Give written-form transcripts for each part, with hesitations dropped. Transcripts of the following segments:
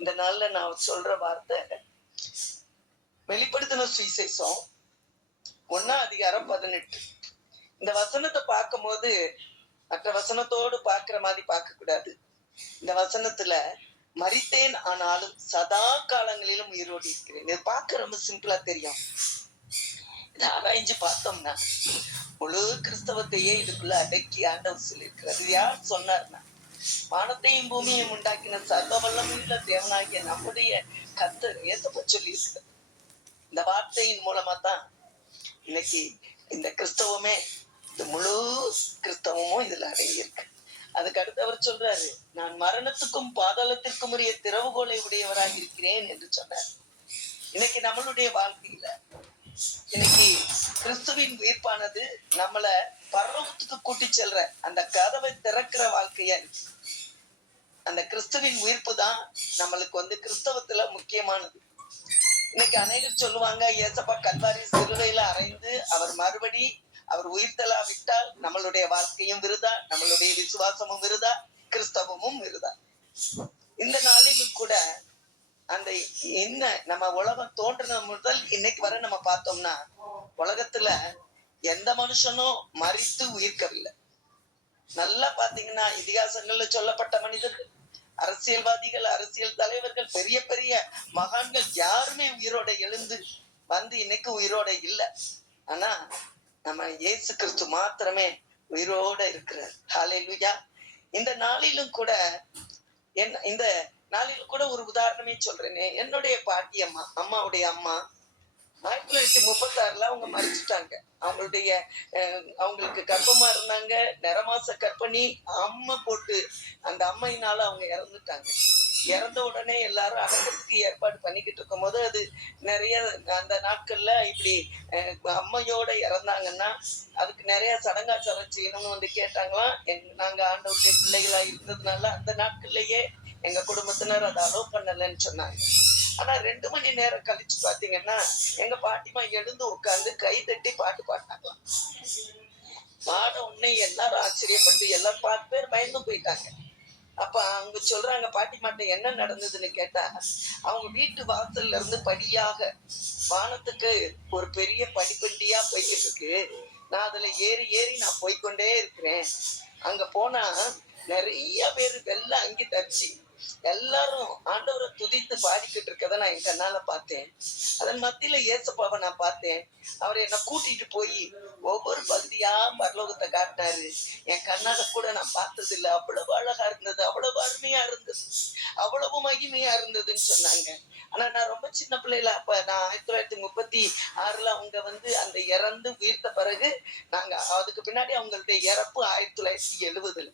இந்த நாள்ல நான் சொல்ற வார்த்தை வெளிப்படுத்தின சுவிசேஷம் 1:18. இந்த வசனத்தை பார்க்கும் போது மற்ற வசனத்தோடு பார்க்கிற மாதிரி பார்க்க கூடாது. இந்த வசனத்துல மரித்தேன் ஆனாலும் சதா காலங்களிலும் உயிரோடு இருக்கிறேன். இது பார்க்க ரொம்ப சிம்பிளா தெரியும். இதை ஆராய்ஞ்சு பார்த்தோம்னா முழு கிறிஸ்தவத்தையே இதுக்குள்ள அடக்கி ஆண்டவர் சொல்லியிருக்கிறது. யார் சொன்னார்னா, வானத்தையும் பூமியையும் உண்டாக்கின சர்வ வல்லமையுள்ள தேவனாகிய நம்முடைய கர்த்தர் ஏசப்ப சொல்லி இருக்கிறார். இந்த வார்த்தையின் மூலமா தான் இன்னைக்கு இந்த கிறிஸ்தவமே, இந்த முழு கிறிஸ்தவமும் இதுல அடங்கி இருக்கு. அதுக்கு அடுத்து அவர் சொல்றாரு, நான் மரணத்துக்கும் பாதாளத்திற்கும் உரிய திறவுகோலை உடையவராக இருக்கிறேன் என்று சொன்னார். இன்னைக்கு நம்மளுடைய வாழ்க்கையில இன்னைக்கு கிறிஸ்துவின் உயிர்ப்பானது நம்மள பரலோகத்துக்கு கூட்டி செல்ற அந்த கதவை திறக்கிற வாழ்க்கையா இருக்கு. அந்த கிறிஸ்துவின் உயிர்ப்பு தான் நம்மளுக்கு கிறிஸ்தவத்துல முக்கியமானது. இன்னைக்கு அநேகர் சொல்லுவாங்க, ஏசப்பா கல்வாரி சிலுவையில அறைந்து அவர் உயிர்த்தலா விட்டால் நம்மளுடைய வாழ்க்கையும் விருதா, நம்மளுடைய விசுவாசமும் விருதா, கிறிஸ்தவமும் விருதா. இந்த நாளிலும் கூட அந்த என்ன நம்ம உலகம் தோன்றின முதல் இன்னைக்கு வரை நம்ம பார்த்தோம்னா, உலகத்துல எந்த மனுஷனும் மரித்து உயிர்க்கவில்லை. நல்லா பாத்தீங்கன்னா இதிகாசங்கள்ல சொல்லப்பட்ட மனிதர்கள், அரசியல்வாதிகள், அரசியல் தலைவர்கள், பெரிய பெரிய மகான்கள் யாருமே உயிரோட எழுந்து இன்னைக்கு உயிரோட இல்லை. ஆனா நம்ம இயேசு கிறிஸ்து மாத்திரமே உயிரோட இருக்கிறார். ஹல்லேலூயா. இந்த நாளிலும் கூட இந்த நாளில் கூட ஒரு உதாரணமே சொல்றேனே. என்னுடைய பாட்டி அம்மாவுடைய அம்மா 1936 அவங்க மறிச்சுட்டாங்க. அவங்களுக்கு கர்ப்பமா இருந்தாங்க, நிறமாச கர்ப்பிணி. அம்மை போட்டு அந்த அம்மையினால அவங்க இறந்துட்டாங்க. இறந்த உடனே எல்லாரும் அடக்கத்துக்கு ஏற்பாடு பண்ணிக்கிட்டு இருக்கும் போது, அது நிறைய அந்த நாட்கள்ல இப்படி அம்மையோட இறந்தாங்கன்னா அதுக்கு நிறைய சடங்காச்சாரம் செய்யணும்னு கேட்டாங்களாம். நாங்க ஆண்டவருடைய பிள்ளைகளா இருந்ததுனால அந்த நாட்கள்லயே எங்க குடும்பத்தினர் அதை அலோவ் பண்ணலன்னு சொன்னாங்க. ஆனா 2 மணி நேரம் கழிச்சு பாத்தீங்கன்னா எங்க பாட்டிமா எழுந்து உட்கார்ந்து கை தட்டி பாட்டு பாடினாங்களாம். பாட உடனே எல்லாரும் ஆச்சரியப்பட்டு எல்லாரும் 10 பேர் பயந்து போயிட்டாங்க. அப்ப அவங்க சொல்றாங்க, பாட்டிமாட்ட என்ன நடந்ததுன்னு கேட்டா, அவங்க வீட்டு வாசல்ல இருந்து படியாக வானத்துக்கு ஒரு பெரிய படிப்பண்டியா போய்கிட்டு இருக்கு. நான் அதுல ஏறி ஏறி நான் போய்கொண்டே இருக்கிறேன். அங்க போனா நிறைய பேர் வெள்ளம் அங்கி தச்சு எல்லாரும் ஆண்டவரை துதித்து பாடிக்கிட்டு இருக்கதை நான் என் கண்ணால பார்த்தேன். அதன் மத்தியில ஏசப்பாவை நான் பார்த்தேன். அவர் என்ன கூட்டிட்டு போய் ஒவ்வொரு பகுதியா பரலோகத்தை காட்டினாரு. என் கண்ணால கூட நான் பார்த்தது இல்லை. அவ்வளவு அழகா இருந்தது, அவ்வளவு அருமையா இருந்தது, அவ்வளவு மகிமையா இருந்ததுன்னு சொன்னாங்க. ஆனா நான் ரொம்ப சின்ன பிள்ளைல, அப்ப நான் 1936 அவங்க அந்த இறந்து உயிர்த்த பிறகு நாங்க அதுக்கு பின்னாடி அவங்களுடைய இறப்பு 1970.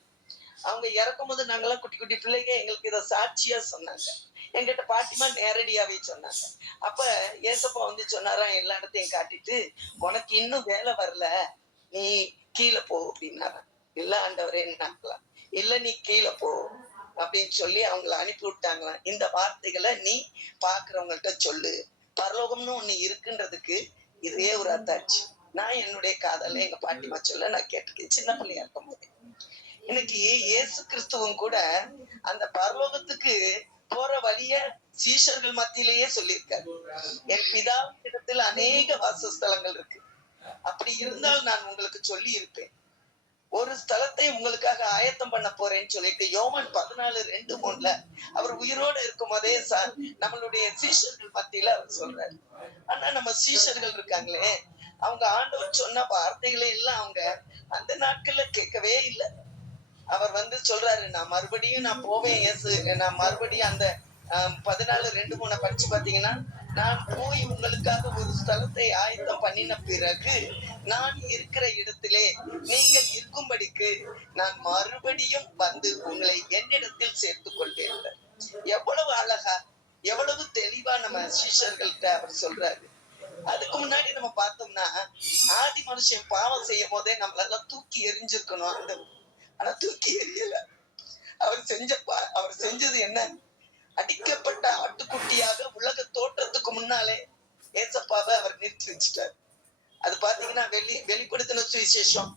அவங்க இறக்கும் போது நாங்கெல்லாம் குட்டி குட்டி பிள்ளைங்க, எங்களுக்கு இதை சாட்சியா சொன்னாங்க. என்கிட்ட பாட்டிமா நேரடியாவே சொன்னாங்க. அப்ப ஏசப்பா சொன்னாராம், எல்லா இடத்தையும் காட்டிட்டு, உனக்கு இன்னும் வேலை வரல, நீ கீழே போ அப்படின்னாராம். இல்ல ஆண்டவரே நாங்களாம், இல்ல நீ கீழே போ அப்படின்னு சொல்லி அவங்களை அனுப்பி விட்டாங்களாம். இந்த வார்த்தைகளை நீ பாக்குறவங்கள்ட்ட சொல்லு, பரலோகம்னு ஒண்ணு இருக்குன்றதுக்கு இதுவே ஒரு அத்தாட்சி. நான் என்னுடைய காதல எங்க பாட்டிமா சொல்ல நான் கேட்டிருக்கேன் சின்ன பிள்ளையா இருக்கும் போது. இன்னைக்கு இயேசு கிறிஸ்துவும் கூட அந்த பரலோகத்துக்கு போற வழிய சீஷர்கள் மத்தியிலேயே சொல்லியிருக்காரு. என் பிதா இடத்தில் அநேக வாசஸ்தலங்கள் இருக்கு, அப்படி இருந்தால் நான் உங்களுக்கு சொல்லி இருப்பேன். ஒரு ஸ்தலத்தை உங்களுக்காக ஆயத்தம் பண்ண போறேன்னு சொல்லிட்டு யோவான் 14:2-3 அவர் உயிரோட இருக்கும் போதே நம்மளுடைய சீஷர்கள் மத்தியில அவர் சொல்றாரு. ஆனா நம்ம சீஷர்கள் இருக்காங்களே, அவங்க ஆண்டவர் சொன்ன வார்த்தைகளை எல்லாம் அவங்க அந்த நாட்கள்ல கேட்கவே இல்லை. அவர் சொல்றாரு, நான் மறுபடியும் நான் போவேன் இயேசு, நான் மறுபடியும் அந்த 14:2-3 படிச்சு பாத்தீங்கன்னா, நான் போய் உங்களுக்காக ஒரு ஸ்தலத்தை ஆயத்தம் பண்ணின பிறகு நான் இருக்கிற இடத்திலே நீங்கள் இருக்கும்படிக்கு நான் மறுபடியும் உங்களை என்னிடத்தில் சேர்த்துக் கொள்வேன். எவ்வளவு அழகா, எவ்வளவு தெளிவா நம்ம சீஷர்கள்ட்ட அவர் சொல்றாரு. அதுக்கு முன்னாடி நம்ம பார்த்தோம்னா, ஆதி மனுஷன் பாவம் செய்யும் போதே நம்மளெல்லாம் தூக்கி எரிஞ்சிருக்கணும். ஆனா தூக்கி எறியல. அவர் செஞ்சது என்ன? அடிக்கப்பட்ட ஆட்டுக்குட்டியாக உலக தோற்றத்துக்கு முன்னாலே ஏசப்பாவை அவர் நிறுத்தி வச்சுட்டார். அது பாத்தீங்கன்னா வெளிப்படுத்தின சுவிசேஷம்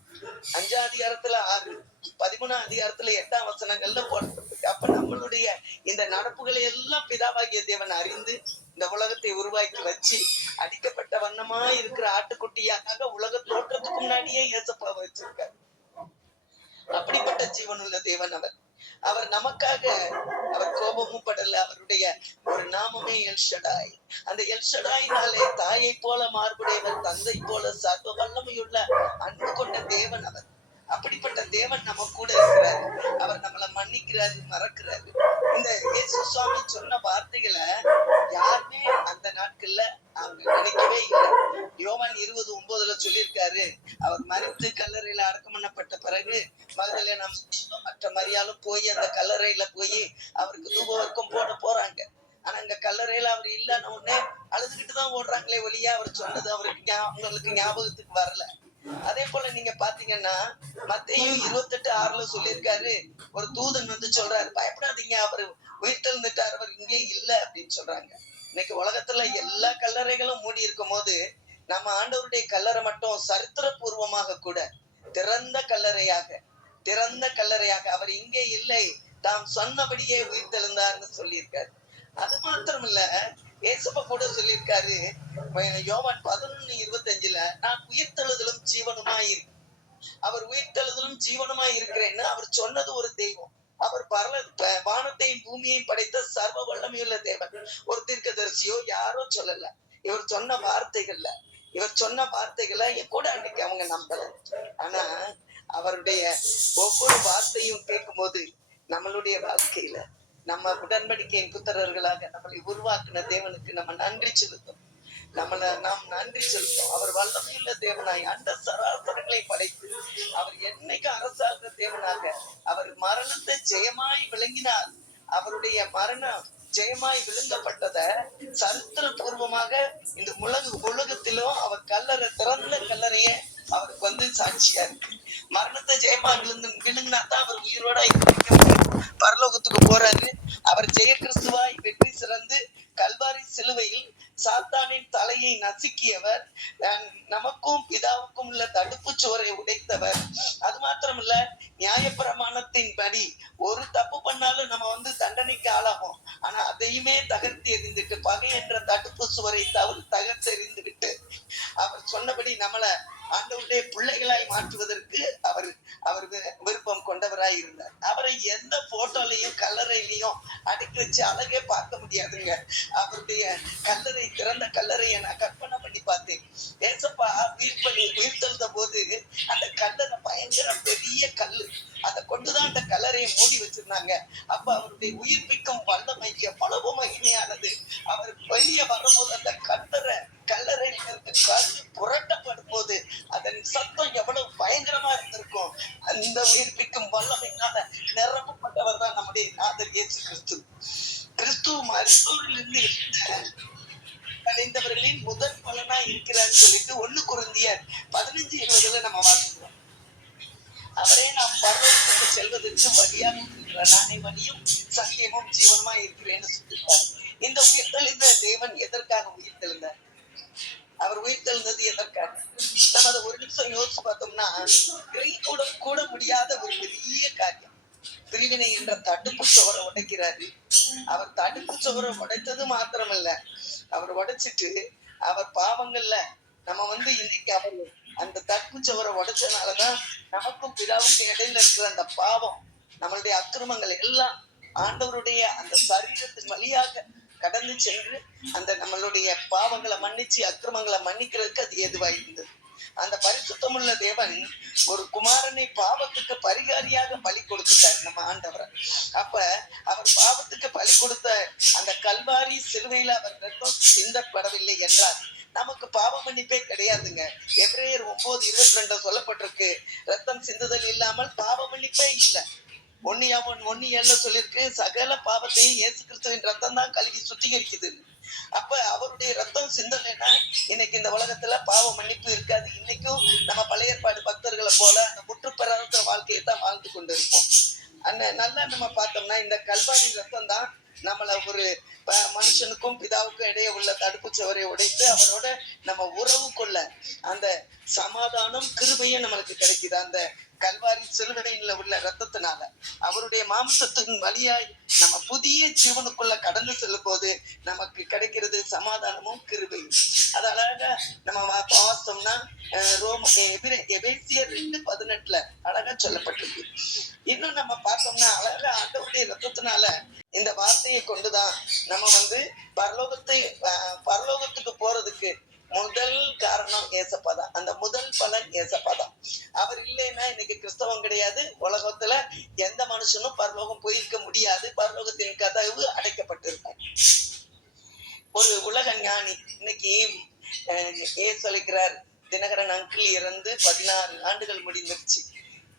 5ஆம் அதிகாரத்துல 6, 13ஆம் அதிகாரத்துல 8ஆம் வசனங்கள்ல போட்டிருக்கு. அப்ப நம்மளுடைய இந்த நடப்புகளை எல்லாம் பிதாவாகிய தேவன் அறிந்து இந்த உலகத்தை உருவாக்கி வச்சு அடிக்கப்பட்ட வண்ணமா இருக்கிற ஆட்டுக்குட்டியாக உலக தோற்றத்துக்கு முன்னாடியே இயேசப்பா வச்சிருக்காரு. அப்படிப்பட்ட ஜீவனுள்ள தேவன் அவர். அவர் நமக்காக அவர் கோபமும் படல. அவருடைய ஒரு நாமமே எல்ஷடாய். அந்த எல்ஷடாயினாலே தாயை போல மார்புடையவர், தந்தை போல சர்வ வல்லமையுள்ள அன்பு கொண்ட தேவன் அவர். அப்படிப்பட்ட தேவன் நம்ம கூட இருக்கிறாரு. அவர் நம்மளை மன்னிக்கிறாரு, மறக்கிறாரு. இந்த இயேசு சுவாமி சொன்ன வார்த்தைகளை யாருமே அந்த நாட்கள்ல அவங்க நினைக்கவே இல்லை. யோவான் 20:9 சொல்லியிருக்காரு, அவர் மரித்து கல்லறையில அடக்கம் பண்ணப்பட்ட பிறகு மகதலேனா மற்ற மரியாளும் போய் அந்த கல்லறையில போய் அவருக்கு தூபவர்க்கம் போட போறாங்க. ஆனா அங்க கல்லறையில அவர் இல்லைன்னு உடனே அழுதுகிட்டுதான் ஓடுறாங்களே ஒழிய அவர் சொன்னது அவங்களுக்கு ஞாபகத்துக்கு வரல. அதே போல நீங்க பாத்தீங்கன்னா மத்தேயு 28:6 சொல்லியிருக்காரு, ஒரு தூதன் வந்து சொல்றாரு, பயப்படாதீங்க, அவர் உயிர்த்தெழுந்துட்டார், அவர் இங்கே இல்ல அப்படின்னு சொல்றாங்க. இன்னைக்கு உலகத்துல எல்லா கல்லறைகளும் மூடி இருக்கும் போது நம்ம ஆண்டவருடைய கல்லறை மட்டும் சரித்திர பூர்வமாக கூட திறந்த கல்லறையாக அவர் இங்கே இல்லை, தாம் சொன்னபடியே உயிர்த்தெழுந்தார்னு சொல்லியிருக்காரு. அது மாத்திரம் இல்ல, ஏசப்பா கூட சொல்லியிருக்காரு யோவான் 11:25, நான் உயிர்த்தெழுதலும் ஜீவனுமாய் அவர் உயிர்த்தெழுதலும் ஜீவனுமாய் இருக்கிறேன்னு அவர் சொன்னது ஒரு தெய்வம். அவர் வானத்தையும் பூமியையும் படைத்த சர்வ வல்லமையுள்ள தேவன். ஒரு தீர்க்கதரிசியோ யாரோ சொல்லல. இவர் சொன்ன வார்த்தைகளை கூட அன்னைக்கு அவங்க நம்பல. ஆனா அவருடைய ஒவ்வொரு வார்த்தையும் கேட்கும் போது நம்மளுடைய வாழ்க்கையில நம்ம உடன்படிக்கையின் புத்திரர்களாக நம்மளை உருவாக்குன தேவனுக்கு நம்ம நன்றி செலுத்தும். நாம் நன்றி செலுத்தும். அவர் வல்லமையுள்ள தேவனாய் அண்ட சராசரங்களை படைத்து அவர் என்னைக்கு அரசாங்க தேவனாக அவர் மரணத்தை ஜெயமாய் விளங்கினார். அவருடைய மரணம் ஜெயமாய் விழுங்கப்பட்டத சரித்திர பூர்வமாக இந்த உலகத்திலும் அவர் திறந்த கல்லறைய அவருக்கு வந்து சாட்சியா இருக்கு. மரணத்தை ஜெயமா விழுங்கினாதான் அவர் உயிரோட பரலோகத்துக்கு போறாரு. அவர் ஜெய கிறிஸ்துவாய் வெற்றி சிறந்து கல்வாரி சிலுவையில் சாத்தானின் தலையை நசுக்கியவர், நமக்கும் பிதாவுக்கும் உள்ள தடுப்பு சுவரை உடைத்தவர். அது மாத்திரம் இல்ல, நியாயப்பிரமாணத்தின் படி ஒரு தப்பு பண்ணாலும் நம்ம வந்து தண்டனைக்கு ஆளாகும். ஆனா அதையுமே தகர்த்து எறிந்துட்டு பகை என்ற தடுப்பு சுவரை தகர்த்து எறிந்து விட்டு அவர் சொன்னபடி நம்மளை ஆண்டவருடைய பிள்ளைகளாய் மாற்றுவதற்கு அவர் விருப்பம் கொண்டவராய் இருந்தார். அவரை எந்த போட்டோலையும் கல்லறையிலையும் அடுக்கி வச்சு அழகே பார்க்க முடியாதுங்க. அவருடைய திறந்த கல்லறையை நான் கற்பனை பண்ணி பார்த்தேன். ஏசப்பா உயிர்த்தெழுந்த போது அந்த கல்லறை பயங்கர பெரிய கல்லு, அதை கொண்டுதான் அந்த கல்லறையை மூடி வச்சிருந்தாங்க. அப்ப அவருடைய உயிர்ப்பிக்கும் வல்லமை எவ்வளவு மகிமையானது. அவர் வெளியே வரும்போது அந்த கல்லறையில் இருக்க கல்லு புரட்டப்படும் போது அதன் சத்தம் எவ்வளவு பயங்கரமா இருந்திருக்கும். அந்த உயிர்ப்பிக்கும் வல்லமையினால நிரப்பப்பட்டவர் தான் நம்முடைய நாதர் இயேசு கிறிஸ்து மரித்தோரிலிருந்து அடைந்தவர்களின் முதல் பலனா இருக்கிறான்னு சொல்லிட்டு 1 கொரிந்தியர் 15:20 நம்ம வாசிக்கிறோம். அவரே நாம் பரலோகத்துக்கு செல்வதற்கு வழியாக இருக்கிறார். நானே வழியும் சத்தியமும் ஜீவனுமா இருக்கிறேன்னு சொல்லியிருக்கார். இந்த உயிர்த்தெழுந்த தேவன் எதற்காக உயிர்த்தெழுந்தார்? அவர் உயிர்த்தெழுந்தது எதற்காக? நம்ம அதை ஒரு நிமிஷம் யோசிச்சு பார்த்தோம்னா கூட முடியாத ஒரு பெரிய காரியம். பிரிவினை என்ற தடுப்பு சுவரை உடைக்கிறாரு. அவர் தடுப்பு சுவரை உடைத்தது மாத்திரமல்ல, அவர் உடைச்சிட்டு அவர் பாவங்கள்ல நம்ம வந்து இன்னைக்கு அவர் அந்த தடுப்பு சுவரை உடைச்சனாலதான் நமக்கும் பிதாவுக்கும் இடையில இருக்கிற அந்த பாவம், நம்மளுடைய அக்கிரமங்கள் எல்லாம் ஆண்டவருடைய அந்த சரீரத்தின் வழியாக கடந்து சென்று அந்த நம்மளுடைய பாவங்களை மன்னிச்சு அக்கிரமங்களை மன்னிக்கிறதுக்கு அது ஏதுவாயிருந்தது. அந்த பரிசுத்தமுள்ள தேவன் ஒரு குமாரனை பாவத்துக்கு பரிகாரியாக பலி கொடுத்துட்டார் நம்ம ஆண்டவரை. அப்ப அவர் பாவத்துக்கு பலி கொடுத்த அந்த கல்வாரி சிலுவையில அவர் ரத்தம் சிந்தப்படவில்லை என்றால் நமக்கு பாவ மன்னிப்பே கிடையாதுங்க. எபிரேயர் 9:22 சொல்லப்பட்டிருக்கு, ரத்தம் சிந்துதல் இல்லாமல் பாவ மன்னிப்பே இல்லை. 1 சொல்லிருக்கு, சகல பாவத்தையும் இயேசு கிறிஸ்துவின் ரத்தம் தான் கழுவி சுத்திகரிக்குது. அப்ப அவருடைய ரத்தம் சிந்தனைனா இன்னைக்கு இந்த உலகத்துல பாவ மன்னிப்பு இருக்காது. இன்னைக்கும் நம்ம பழைய ஏற்பாடு பக்தர்களை போல அந்த முற்றுப்பெறாத வாழ்க்கையை தான் வாழ்ந்து கொண்டு இருப்போம். நல்லா நம்ம பார்த்தோம்னா இந்த கல்வாரி ரத்தம் தான் நம்மள ஒரு மனுஷனுக்கும் பிதாவுக்கும் இடையே உள்ள தடுப்பு சுவரை உடைத்து அவரோட நம்ம உறவு கொள்ள அந்த சமாதானம் கிருபையும் நம்மளுக்கு கிடைக்குது. அந்த கல்வாரி சிலுவையில உள்ள ரத்தத்தினால அவருடைய மாம்சத்தின் வழியாய் நம்ம புதிய ஜீவனுக்குள்ள கடந்து செல்லும் போது நமக்கு கிடைக்கிறது சமாதானமும் கிருபையும். அது அழகா நம்ம வாசம்னா எபேசியர் 2:18 அழகா சொல்லப்பட்டிருக்கு. இன்னும் நம்ம பார்த்தோம்னா அழகா ஆண்டவருடைய ரத்தத்தினால இந்த வார்த்தையை கொண்டுதான் நம்ம பரலோகத்துக்கு போறதுக்கு முதல் காரணம் ஏசப்பா தான். அந்த முதல் பலன் ஏசப்பா தான். அவர் இல்லைன்னா இன்னைக்கு கிறிஸ்தவம் கிடையாது. உலகத்துல எந்த மனுஷனும் பரலோகம் போயிருக்க முடியாது. பரலோகத்தின் கதவு அடைக்கப்பட்டிருக்கும். ஒரு உலக ஞானி இன்னைக்கு சொல்லிக்கிறார், தினகரன் அங்கிள் இறந்து 16 ஆண்டுகள் முடிந்துருச்சு.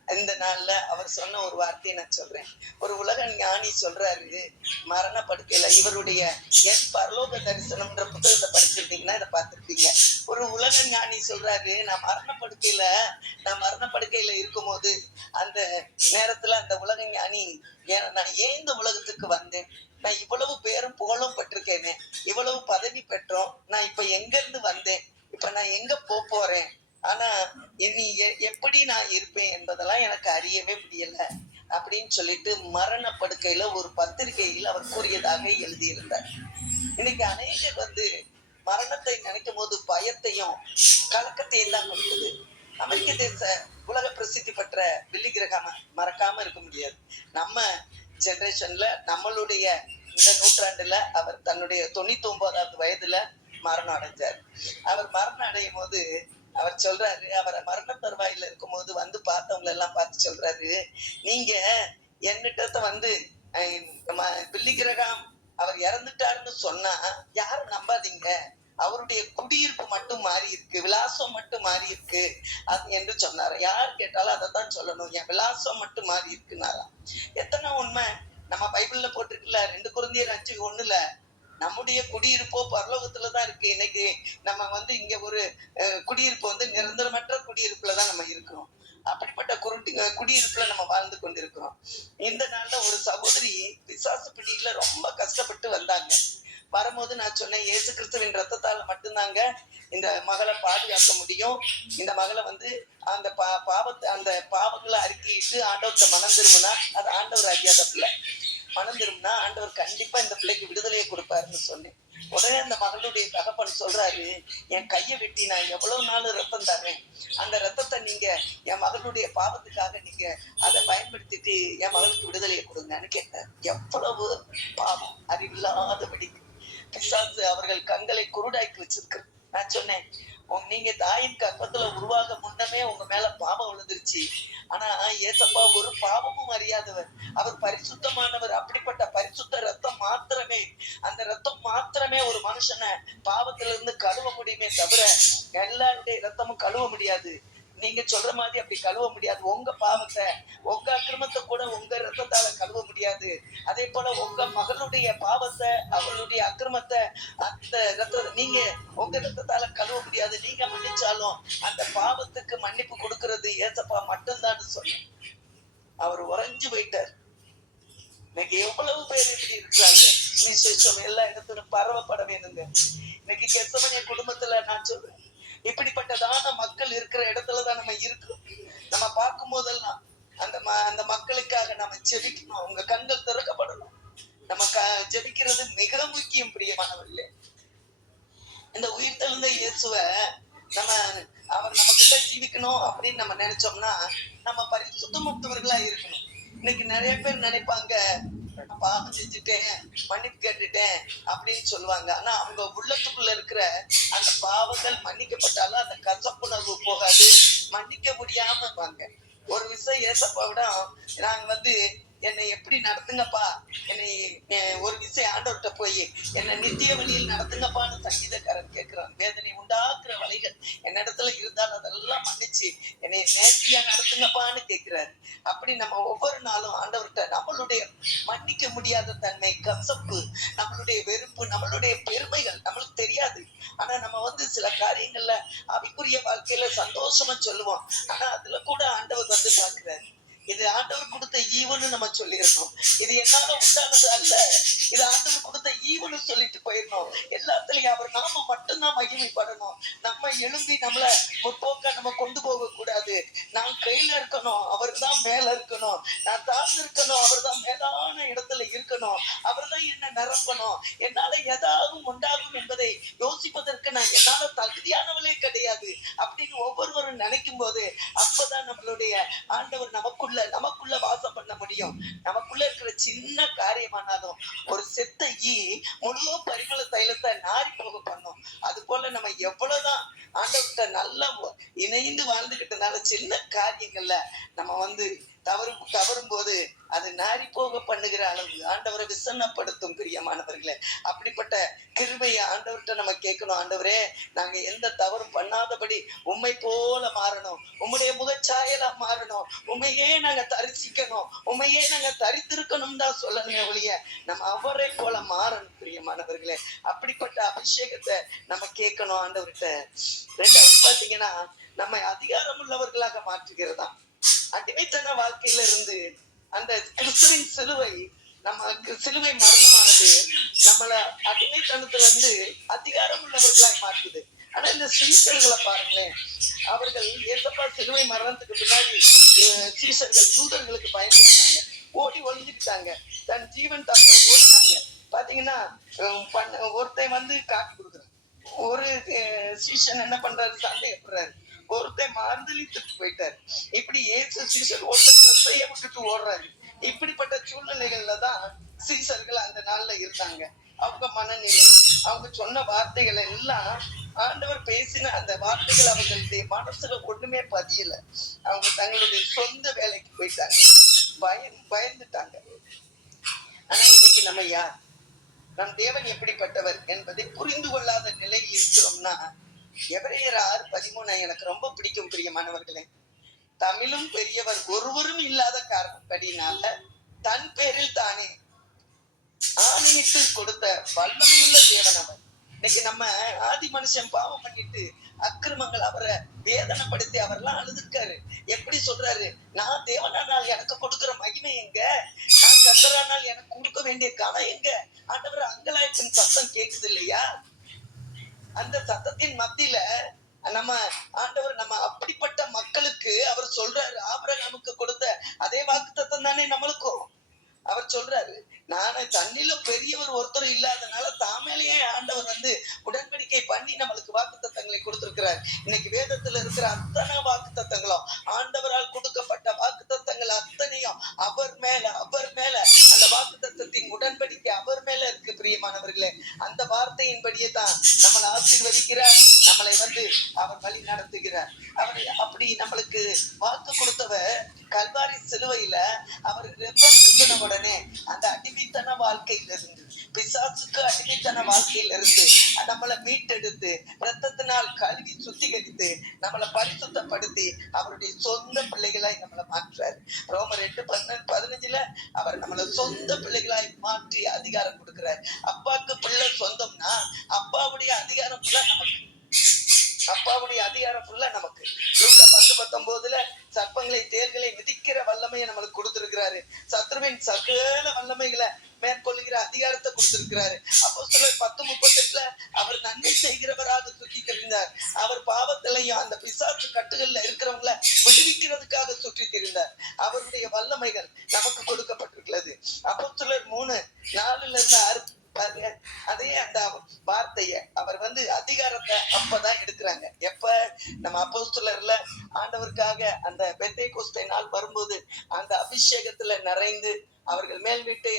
இந்த நாள்ல அவர் சொன்ன ஒரு வார்த்தையை நான் சொல்றேன். ஒரு உலக ஞானி சொல்றாரு, மரண படுக்கையில இவருடைய என் பரலோக தரிசனம்ன்ற புத்தகத்தை படிச்சிருந்தீங்கன்னா இதை பார்த்திருப்பீங்க. ஒரு உலக ஞானி சொல்றாரு, நான் மரண படுக்கையில இருக்கும்போது அந்த நேரத்துல அந்த உலக ஞானி, நான் ஏன் இந்த உலகத்துக்கு வந்தேன், நான் இவ்வளவு பேரும் புகழும் பட்டிருக்கேனே, இவ்வளவு பதவி பெற்றோம், நான் இப்ப எங்க இருந்து வந்தேன், இப்ப நான் எங்க போறேன், ஆனா இனி எப்படி நான் இருப்பேன் என்பதெல்லாம் எனக்கு அறியவே முடியல அப்படின்னு சொல்லிட்டு மரண படுக்கையில ஒரு பத்திரிகையில் அவர் கூறியதாக எழுதியிருந்தார். இன்னைக்கு அநேகர் மரணத்தை நினைக்கும் போது பயத்தையும் கலக்கத்தையும் தான் கொடுக்குது. அமெரிக்க தேச உலக பிரசித்தி பெற்ற பில்லி கிரஹாம் மறக்காம இருக்க முடியாது. நம்ம ஜெனரேஷன்ல நம்மளுடைய இந்த நூற்றாண்டுல அவர் தன்னுடைய 99வது வயதுல மரணம் அடைஞ்சார். அவர் மரணம் அடையும் போது அவர் சொல்றாரு, அவரை மரண தருவாயில இருக்கும் போது பார்த்தவங்க எல்லாம் பார்த்து சொல்றாரு, நீங்க என்னிட்ட பில்லி கிரஹாம் அவர் இறந்துட்டாருன்னு சொன்னா யாரும் நம்பாதீங்க, அவருடைய குடியிருப்பு மட்டும் மாறி இருக்கு, விலாசம் மட்டும் மாறி இருக்கு என்று சொன்னாரு. யார் கேட்டாலும் அதைத்தான் சொல்லணும், என் விலாசம் மட்டும் மாறி இருக்குனாராம். எத்தனை உண்மை நம்ம பைபிள்ல போட்டிருக்குல்ல, 2 கொரிந்தியர் 5:1 நம்முடைய குடியிருப்போ பரலோகத்துலதான் இருக்கு. இன்னைக்கு நம்ம இங்க ஒரு குடியிருப்பு நிரந்தரமற்ற குடியிருப்புலதான் நம்ம இருக்கிறோம். அப்படிப்பட்ட குடியிருப்புல நம்ம வாழ்ந்து கொண்டிருக்கிறோம். இந்த நாள்ல ஒரு சகோதரி பிசாசு பிடியில ரொம்ப கஷ்டப்பட்டு வந்தாங்க. வரும்போது நான் சொன்னேன், இயேசு கிறிஸ்துவின் ரத்தத்தால மட்டும்தாங்க இந்த மகளை பாதுகாக்க முடியும். இந்த மகளை அந்த அந்த பாவங்களை அறிக்கையிட்டு ஆண்டவர்கிட்ட மனம் திரும்பினா அது ஆண்டவர் அறியாத பிள்ளை. மனம் திரும்பினா ஆண்டவர் கண்டிப்பா இந்த பிள்ளைக்கு விடுதலையை கொடுப்பாருன்னு சொன்னேன். உடனே அந்த மகளுடைய தகப்பன் சொல்றாரு, என் கையை வெட்டி நான் எவ்வளவு நாள் ரத்தம் தர்றேன், அந்த ரத்தத்தை நீங்க என் மகளுடைய பாவத்துக்காக நீங்க அதை பயன்படுத்திட்டு என் மகளுக்கு விடுதலையை கொடுங்கன்னு கேட்டேன். எவ்வளவு பாவம், அறிவில்லாதபடி பிசாசு அவர்கள் கண்களை குருடாக்கி வச்சிருக்கு. நான் சொன்னேன், நீங்க தாயின் கற்பத்துல உருவாக முன்னமே உங்க மேல பாவம் விழுந்துருச்சு. ஆனா ஏசப்பா ஒரு பாவமும் அறியாதவர், அவர் பரிசுத்தமானவர். அப்படிப்பட்ட பரிசுத்த ரத்தம் மாத்திரமே, அந்த ரத்தம் மாத்திரமே ஒரு மனுஷனை பாவத்திலிருந்து கழுவ முடியுமே தவிர எல்லாருடைய ரத்தமும் கழுவ முடியாது. நீங்க சொல்ற மாதிரி அப்படி கழுவ முடியாது. உங்க பாவத்தை, உங்க அக்கிரமத்தை கூட உங்க ரத்தத்தால கழுவ முடியாது. அதே போல உங்க மகளுடைய பாவத்தை, அவளுடைய அக்கிரமத்தை அந்த ரத்தத்தை நீங்க உங்க ரத்தத்தால கழுவ முடியாது. நீங்க மன்னிச்சாலும் அந்த பாவத்துக்கு மன்னிப்பு கொடுக்கறது ஏசப்பா மட்டும்தான் சொன்னேன். அவர் உறைஞ்சு போயிட்டார். இன்னைக்கு எவ்வளவு பேர் இப்படி இருக்கிறாங்க. விசேஷம் எல்லா இடத்துலும் பரவப்பட வேணுங்க. இன்னைக்கு கெத்சமனே குடும்பத்துல நான் சொல்றேன், இப்படிப்பட்டதான மக்கள் இருக்கிற இடத்துலதான் நம்ம இருக்கிறோம். நம்ம பார்க்கும் போதெல்லாம் அந்த மக்களுக்காக நம்ம ஜெபிக்கணும். அவங்க கண்கள் திறக்கப்படணும். நம்ம ஜெபிக்கிறது மிக முக்கியம் பிரியமானவர்களே. இந்த உயிர் தெழுந்த இயேசுவை அவர் நம்ம கிட்ட ஜீவிக்கணும் அப்படின்னு நம்ம நினைச்சோம்னா நம்ம பரிசுத்தமுக்தவர்களா இருக்கணும். இன்னைக்கு நிறைய பேர் நினைப்பாங்க, பாவம் செஞ்சுட்டேன், மன்னிப்பு கேட்டுட்டேன் அப்படின்னு சொல்லுவாங்க. ஆனா அவங்க உள்ளத்துக்குள்ள இருக்கிற அந்த பாவங்கள் மன்னிக்கப்பட்டாலும் அந்த கசப்புணர்வு போகாது, மன்னிக்க முடியாம இருப்பாங்க. ஒரு விஷயம் ஏசப்பாவிடம் நாங்க என்னை எப்படி நடத்துங்கப்பா, என்னை ஒரு விஷயம் ஆண்டவர்கிட்ட போய் என்னை நித்திய வழியில் நடத்துங்கப்பான்னு சங்கீதக்காரன் கேட்கிறான். வேதனை உண்டாக்குற வழிகள் என்னிடத்துல இருந்தால் அதெல்லாம் மன்னிச்சு என்னை நேர்த்தியா நடத்துங்கப்பான்னு கேட்கிறாரு. அப்படி நம்ம ஒவ்வொரு நாளும் ஆண்டவர்கிட்ட நம்மளுடைய மன்னிக்க முடியாத தன்மை, கசப்பு, நம்மளுடைய வெறுப்பு, நம்மளுடைய பெருமைகள் நம்மளுக்கு தெரியாது. ஆனா நம்ம சில காரியங்கள்ல அவைக்குரிய வாழ்க்கையில சந்தோஷமா சொல்லுவோம். ஆனா அதுல கூட ஆண்டவர் பார்க்கிறாரு. இது ஆண்டவர் கொடுத்த ஈவுன்னு நம்ம சொல்லிடணும். இது என்னால உண்டானது அல்ல, இது ஆண்டவர் கொடுத்த ஈவுன்னு சொல்லிட்டு போயிடணும். எல்லாத்துலயும் அவர் நாம மட்டும்தான் மகிமைப்படணும். நம்ம எழும்பி நம்மள முற்போக்க நம்ம கொண்டு போக கூடாது. நான் கையில இருக்கணும், அவர் தான் மேல இருக்கணும். நான் தாழ்ந்து இருக்கணும், அவர் தான் மேலான இடத்துல இருக்கணும். அவர் தான் என்ன நிரப்பணும். என்னால ஏதாவது உண்டாகும் என்பதை யோசிப்பதற்கு நான் என்னால தகுதியானவளே கிடையாது அப்படின்னு ஒவ்வொருவரும் நினைக்கும் போது அப்பதான் நம்மளுடைய ஆண்டவர் நமக்குள்ள வாசம் பண்ண முடியும். நமக்குள்ள இருக்கிற சின்ன காரியமானாலும் ஒரு செத்த ஈ முழு பரிமள தைலத்தை நாரி போக பண்ணும். அது போல நம்ம எவ்வளவுதான் ஆண்டவர்கிட்ட நல்லா இணைந்து வாழ்ந்துகிட்டனால சின்ன காரியங்கள்ல நம்ம தவறும் போது அது நாரி போக பண்ணுகிற அளவு ஆண்டவரை விசன்னப்படுத்தும். பிரியமானவர்களே, அப்படிப்பட்ட கிருபையை ஆண்டவர்கிட்ட நம்ம கேட்கணும். ஆண்டவரே, நாங்க எந்த தவறும் பண்ணாதபடி உம்மை போல மாறணும், உம்முடைய முகச்சாயலா மாறணும், உண்மையே நாங்க தரிசிக்கணும், உண்மையே நாங்க தரித்திருக்கணும் தான் சொல்லணுமே ஒழிய நம்ம அவரை போல மாறணும். பிரியமானவர்களே, அப்படிப்பட்ட அபிஷேகத்தை நம்ம கேட்கணும் ஆண்டவர்கிட்ட. ரெண்டாவது பாத்தீங்கன்னா, நம்மை அதிகாரம் உள்ளவர்களாக மாற்றுகிறதா. அடிமைத்தன வாழ்க்கையில இருந்து அந்த கிறிஸ்துவின் சிலுவை மரணமானது நம்மள அடிமைத்தனத்துல இருந்து அதிகாரம் உள்ளவர்களாய் மாற்றுது. ஆனா இந்த சீசர்களை பாருங்களேன், அவர்கள் ஏசப்பா சிலுவை மரணத்துக்கு பின்னாடி சீசர்கள் யூதர்களுக்கு பயந்துட்டாங்க, ஓடி ஒளிஞ்சுக்கிட்டாங்க, தன் ஜீவன் தப்ப ஓடினாங்க. பாத்தீங்கன்னா ஒருத்தன் காட்டி கொடுக்குறான், ஒரு சீசன் என்ன பண்றாரு, சந்தேகப்படுறாரு, ஒருத்தன் மறந்தளித்துட்டு போயிட்டாரு. இப்படி ஏசு சீசர் ஓட்டத்தையே விட்டுட்டு ஓடுறாரு. இப்படிப்பட்ட சூழ்நிலைகள்ல தான் சீசர்கள் அந்த நாள்ல இருந்தாங்க. அவங்க மனநிலை, அவங்க சொன்ன வார்த்தைகள் எல்லாம் ஆண்டவர் பேசின அந்த வார்த்தைகள் அவங்களுடைய மனசுல ஒண்ணுமே பதியல. அவங்க தங்களுடைய சொந்த வேலைக்கு போயிட்டாங்க, பயந்துட்டாங்க. ஆனா இன்னைக்கு நம்ம யார், நம் தேவன் எப்படிப்பட்டவர் என்பதை புரிந்து கொள்ளாத நிலையில் இருக்கிறோம்னா, எபிரேயர் 6:13 எனக்கு ரொம்ப பிடிக்கும். பிரியமானவர்களே, தமிழும் பெரியவர் ஒருவரும் இல்லாத காரணப்படினால தன் பேரில் தானே ஆணையிட்டு கொடுத்த வல்லமையுள்ள தேவன் அவர். இன்னைக்கு நம்ம ஆதி மனுஷன் பாவம் பண்ணிட்டு அக்கிரமங்கள் அவரை வேதனைப்படுத்தி அவர்லாம் அழுதுருக்காரு. எப்படி சொல்றாரு, நான் தேவனானால் எனக்கு கொடுக்கிற மகிமை எங்க, நான் கர்த்தரானால் எனக்கு கொடுக்க வேண்டிய கணம் எங்க. ஆண்டவர் அங்கலாய்ப்பின் சத்தம் கேட்குது இல்லையா? அந்த சத்தத்தின் மத்தியில நம்ம ஆண்டவர் நம்ம அப்படிப்பட்ட மக்களுக்கு அவர் சொல்றாரு, ஆபிரகாமுக்கு கொடுத்த அதே வாக்குத்தத்தம் தானே நம்மளுக்கும். அவர் சொல்றாரு, நானே தன்னிலும் பெரியவர் ஒருத்தர் இல்லாதனால தாமேலேயே ஆண்டவர் உடன்படிக்கை பண்ணி நம்மளுக்கு வாக்குத்தத்தங்களை கொடுத்திருக்கிறார். இன்னைக்கு வேதத்துல இருக்கிற அத்தனை வாக்குத்தத்தங்களும் ஆண்டவரால் கொடுக்கப்பட்ட வாக்குத்தத்தங்கள் அத்தனையும் அவர் மேல அந்த வாக்குத்தத்தத்தின் உடன்படிக்கை அவர் மேல இருக்கு. பிரியமானவர்களே, அந்த வார்த்தையின்படியே தான் நம்மளை ஆசீர்வதிக்கிறார், நம்மளை அவர் வழி நடத்துகிறார். அவர் அப்படி நம்மளுக்கு வாக்கு கொடுத்தவர் கல்வாரி சிலுவையில அவர் உடனே அந்த அடிமைத்தன வாழ்க்கையிலிருந்து, பிசாசுக்கு அடிமைத்தன வாழ்க்கையிலிருந்து நம்மளை மீட்டெடுத்து ரத்தத்தினால் கழுவி சுத்திகரித்து நம்மளை பரிசுத்தப்படுத்தி அவருடைய சொந்த பிள்ளைகளாய் நம்மளை மாற்றுறாரு. ரோமர் 8:15 அவர் நம்மளை சொந்த பிள்ளைகளாய் மாற்றி அதிகாரம் கொடுக்கிறார். அப்பாவுக்கு பிள்ளை சொந்தம்னா அப்பாவுடைய அதிகாரம் ஃபுல்லா நமக்கு, அப்பாவுடைய அதிகாரம் ஃபுல்லா நமக்கு. லூக்கா 10:19 சர்ப்பங்களை தேள்களை மிதிக்கிற வல்லமையை நம்மளுக்கு கொடுத்திருக்கிறாரு. சத்ருவின் சகல வல்லமைகளை மேற்கொள்ளுகிற அதிகாரத்தை கொடுத்திருக்கிறாரு. அப்போஸ்தலர் 10:38 அவர் நன்மை செய்கிறவராக சுற்றி திரிந்தார். அவர் பாவத்திலையும் அந்த பிசாசு கட்டுகள்ல இருக்கிறவங்கள விடுவிக்கிறதுக்காக சுற்றி திரிந்தார். அவருடைய வல்லமைகள் நமக்கு கொடுக்கப்பட்டிருக்கிறது. அப்போஸ்தலர் 3:4-6 அதே அந்த வார்த்தைய அவர் அதிகாரத்தை அப்பதான் எடுக்கிறாங்க. எப்ப நம்ம அப்போஸ்தலர்ல ஆண்டவருக்காக அந்த பெந்தேகோஸ்தே நாள் வரும்போது அந்த அபிஷேகத்துல நிறைந்து அவர்கள் மேல் வீட்டை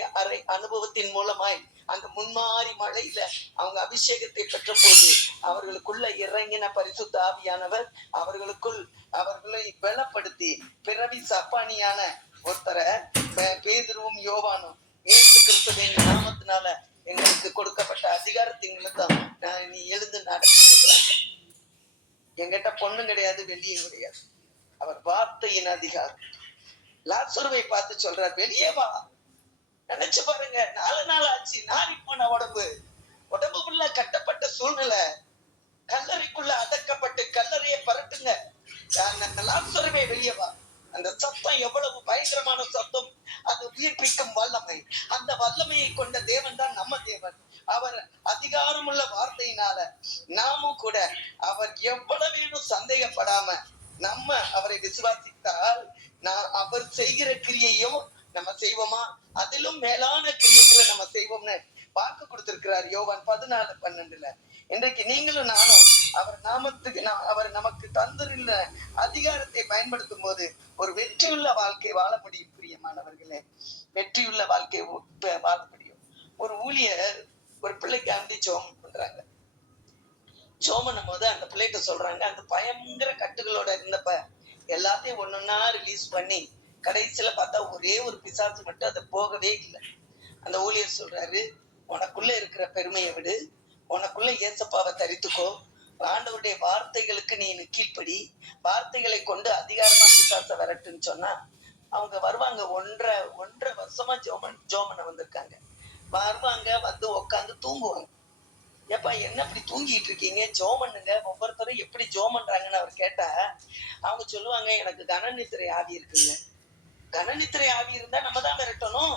அனுபவத்தின் மூலமாய் அந்த முன்மாறி மழையில அவங்க அபிஷேகத்தை பெற்ற போது அவர்களுக்குள்ள இறங்கின பரிசுத்த ஆவியானவர் அவர்களை பலப்படுத்தி பிறவி சப்பானியான ஒருத்தரை பேதுருவும் யோவானும் இயேசு கிறிஸ்துவின் நாமத்தினால எங்களுக்கு கொடுக்கப்பட்ட அதிகாரத்தின் நீ எழுந்து நடந்து சொல்றாங்க. எங்கிட்ட பொண்ணு கிடையாது, வெள்ளியும் கிடையாது, அவர் வார்த்தையின் அதிகாரம். லாசருவை பார்த்து சொல்றார், வெளியே வா. நினைச்சு பாருங்க, 4 நாள் ஆச்சு, நாரி போன உடம்புக்குள்ள கட்டப்பட்ட சூழ்நிலை, கல்லறைக்குள்ள அடக்கப்பட்டு கல்லறையை பரட்டுங்க, லாசருவே வெளியே வா. அந்த சத்தம் எவ்வளவு பயங்கரமான சத்தம்! அது உயிர்ப்பிக்கும் வல்லமை. அந்த வல்லமையை கொண்ட தேவன் தான் நம்ம தேவன். அவர் அதிகாரமுள்ள வார்த்தையினால நாமும் கூட அவர் எவ்வளவேனும் சந்தேகப்படாம நம்ம அவரை விசுவாசித்தால் அவர் செய்கிற கிரியையும் நம்ம செய்வோமா? அதிலும் மேலான கிரியைகளை நம்ம செய்வோம்னு வாக்கு கொடுத்திருக்கிறார் யோவான் 14:12. இன்றைக்கு நீங்களும் நானும் அவர் நாமத்துக்கு அவர் நமக்கு தந்துள்ள அதிகாரத்தை பயன்படுத்தும் போது ஒரு வெற்றியுள்ள வாழ்க்கை வாழ முடியும். பிரியமானவர்களே, வெற்றியுள்ள வாழ்க்கை வாழ முடியும். ஒரு ஊழியர் ஒரு பிள்ளைக்கு ஜோம் பண்றாங்க. ஜோம் பண்ணும் போது அந்த பிள்ளைகிட்ட சொல்றாங்க, அந்த பயங்கர கட்டுகளோட இருந்தப்ப எல்லாத்தையும் ஒன்னொன்னா ரிலீஸ் பண்ணி கடைசியில பார்த்தா ஒரே ஒரு பிசாசு மட்டும் அதை போகவே இல்லை. அந்த ஊழியர் சொல்றாரு, உனக்குள்ள இருக்கிற பெருமையை விடு, உனக்குள்ள ஏசப்பாவை தரித்துக்கோ, ஆண்டவருடைய வார்த்தைகளுக்கு நீ கீழ்ப்படி, வார்த்தைகளை கொண்டு அதிகாரமா பிசாச வரட்டுன்னு சொன்னா அவங்க வருவாங்க. ஒன்றரை வருஷமா ஜோமனை வந்திருக்காங்க. வருவாங்க, வந்து உட்காந்து தூங்குவாங்க. ஏப்பா என்ன இப்படி தூங்கிட்டு இருக்கீங்க, ஜோமனுங்க, ஒவ்வொருத்தரும் எப்படி ஜோமன்றாங்கன்னு அவர் கேட்டா அவங்க சொல்லுவாங்க, எனக்கு கனநித்திரை ஆவி இருக்குங்க. கனநித்திரை ஆவி இருந்தா நம்ம தான் விரட்டணும்.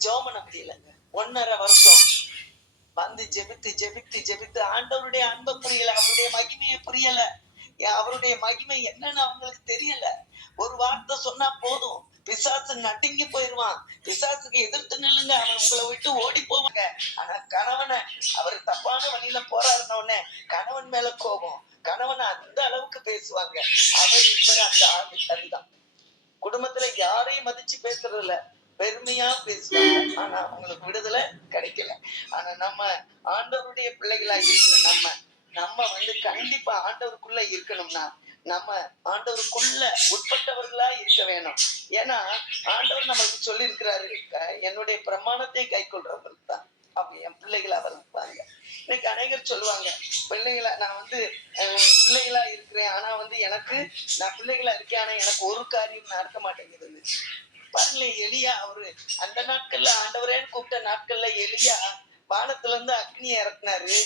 ஜோமன் அப்படி இல்லைங்க. 1.5 வருஷம் வந்து ஜெபித்து ஜெபித்து ஜெபித்து ஆண்டவருடைய அன்பை புரியல, அவருடைய மகிமையை புரியல, அவருடைய மகிமை என்னன்னு அவங்களுக்கு தெரியல. ஒரு வார்த்தை சொன்னா போதும், பிசாசு நடுங்கி போயிருவான். பிசாசுக்கு எதிர்த்து நில்லுங்க, அவன் உங்களை விட்டு ஓடி போவாங்க. ஆனா கணவனை அவர் தப்பான வழியில போராடினோடனே கணவன் மேல கோபம், கணவனை அந்த அளவுக்கு பேசுவாங்க. இவர் அந்த அதுதான் குடும்பத்துல யாரையும் மதிச்சு பேசுறது இல்ல, பெருமையா பேசுவாங்க. ஆனா அவங்களுக்கு விடுதலை கிடைக்கல. ஆனா நம்ம ஆண்டவருடைய பிள்ளைகளா இருக்கிற நம்ம கண்டிப்பா ஆண்டவருக்குள்ள இருக்கணும்னா நம்ம ஆண்டவருக்குள்ள உட்பட்டவர்களா இருக்க வேணும். ஏன்னா ஆண்டவர் நம்மளுக்கு சொல்லி இருக்கிறாரு, என்னுடைய பிரமாணத்தை கை கொள்றவர்கள் தான் அவங்க என் பிள்ளைகளா வளர்ப்பாங்க. இன்னைக்கு அநேகர் சொல்லுவாங்க, பிள்ளைகளா நான் பிள்ளைகளா இருக்கிறேன், ஆனா எனக்கு நான் பிள்ளைகளா இருக்கேன், ஆனா எனக்கு ஒரு காரியம் நடக்க மாட்டேங்குது. பாருங்களேன், எலியா அவரு அந்த நாட்கள்ல ஆண்டவரேன்னு கூப்பிட்ட நாட்கள்ல எலியா வானத்துல இருந்து அக்னியை இறக்குனாரு.